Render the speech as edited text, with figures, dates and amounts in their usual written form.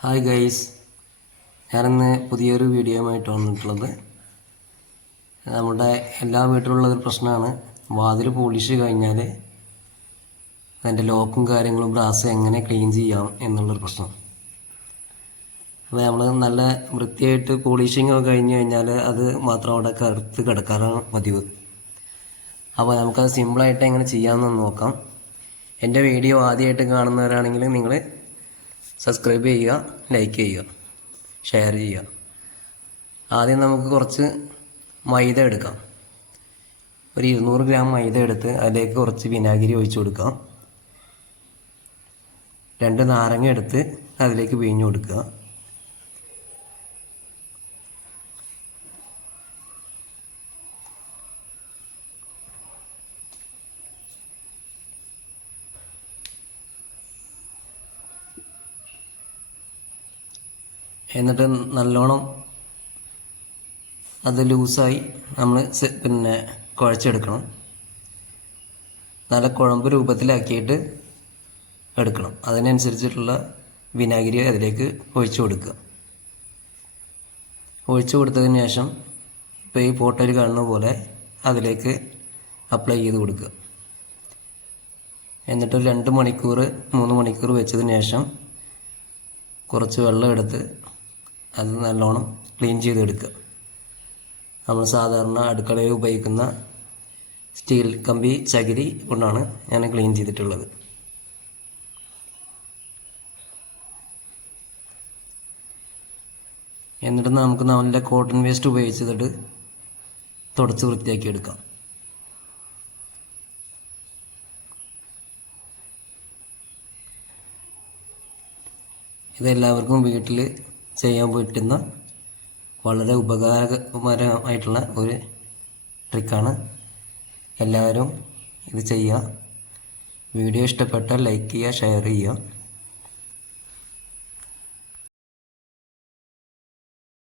Hi guys, ഞാനിന്ന് പുതിയൊരു വീഡിയോയുമായിട്ട് വന്നിട്ടുള്ളത്. നമ്മുടെ എല്ലാ വീട്ടിലുള്ളൊരു പ്രശ്നമാണ് വാതിൽ പോളിഷ് കഴിഞ്ഞാൽ അതിൻ്റെ ലോക്കും കാര്യങ്ങളും ബ്രാസ് എങ്ങനെ ക്ലീൻ ചെയ്യാം എന്നുള്ളൊരു പ്രശ്നം. അപ്പോൾ നമ്മൾ നല്ല വൃത്തിയായിട്ട് പോളിഷിങ് ഒക്കെ കഴിഞ്ഞ് കഴിഞ്ഞാൽ അത് മാത്രം അവിടെ കറുത്ത് കിടക്കാറാണ് പതിവ്. അപ്പോൾ നമുക്കത് സിമ്പിളായിട്ട് എങ്ങനെ ചെയ്യാമെന്ന് നോക്കാം. എൻ്റെ വീഡിയോ ആദ്യമായിട്ട് കാണുന്നവരാണെങ്കിൽ നിങ്ങൾ സബ്സ്ക്രൈബ് ചെയ്യുക, ലൈക്ക് ചെയ്യുക, ഷെയർ ചെയ്യുക. ആദ്യം നമുക്ക് കുറച്ച് മൈദ എടുക്കാം. ഒരു 200 ഗ്രാം മൈദ എടുത്ത് അതിലേക്ക് കുറച്ച് വിനാഗിരി ഒഴിച്ചു കൊടുക്കാം. 2 നാരങ്ങ എടുത്ത് അതിലേക്ക് പിഴിഞ്ഞു കൊടുക്കുക. എന്നിട്ട് നല്ലോണം അത് ലൂസായി നമ്മൾ കുഴച്ചെടുക്കണം. നല്ല കുഴമ്പ് രൂപത്തിലാക്കിയിട്ട് എടുക്കണം. അതിനനുസരിച്ചിട്ടുള്ള വിനാഗിരി അതിലേക്ക് ഒഴിച്ചു കൊടുക്കുക. ഒഴിച്ചു കൊടുത്തതിന് ശേഷം ഇപ്പോൾ ഈ ഫോട്ടോയിൽ കാണുന്ന പോലെ അതിലേക്ക് അപ്ലൈ ചെയ്ത് കൊടുക്കുക. എന്നിട്ട് 2 മണിക്കൂർ 3 മണിക്കൂർ വെച്ചതിന് ശേഷം കുറച്ച് വെള്ളം എടുത്ത് അത് നല്ലോണം ക്ലീൻ ചെയ്തെടുക്കുക. നമ്മൾ സാധാരണ അടുക്കളയിൽ ഉപയോഗിക്കുന്ന സ്റ്റീൽ കമ്പി ചകിരി കൊണ്ടാണ് ഞാൻ ക്ലീൻ ചെയ്തിട്ടുള്ളത്. എന്നിട്ട് നമുക്ക് നല്ല കോട്ടൺ വേസ്റ്റ് ഉപയോഗിച്ചിട്ട് തുടച്ച് വൃത്തിയാക്കി എടുക്കാം. ഇതെല്ലാവർക്കും വീട്ടിൽ ചെയ്യാൻ പറ്റുന്ന വളരെ ഉപകാരപരമായിട്ടുള്ള ഒരു ട്രിക്കാണ്. എല്ലാവരും ഇത് ചെയ്യുക. വീഡിയോ ഇഷ്ടപ്പെട്ടാൽ ലൈക്ക് ചെയ്യുക, ഷെയർ ചെയ്യുക.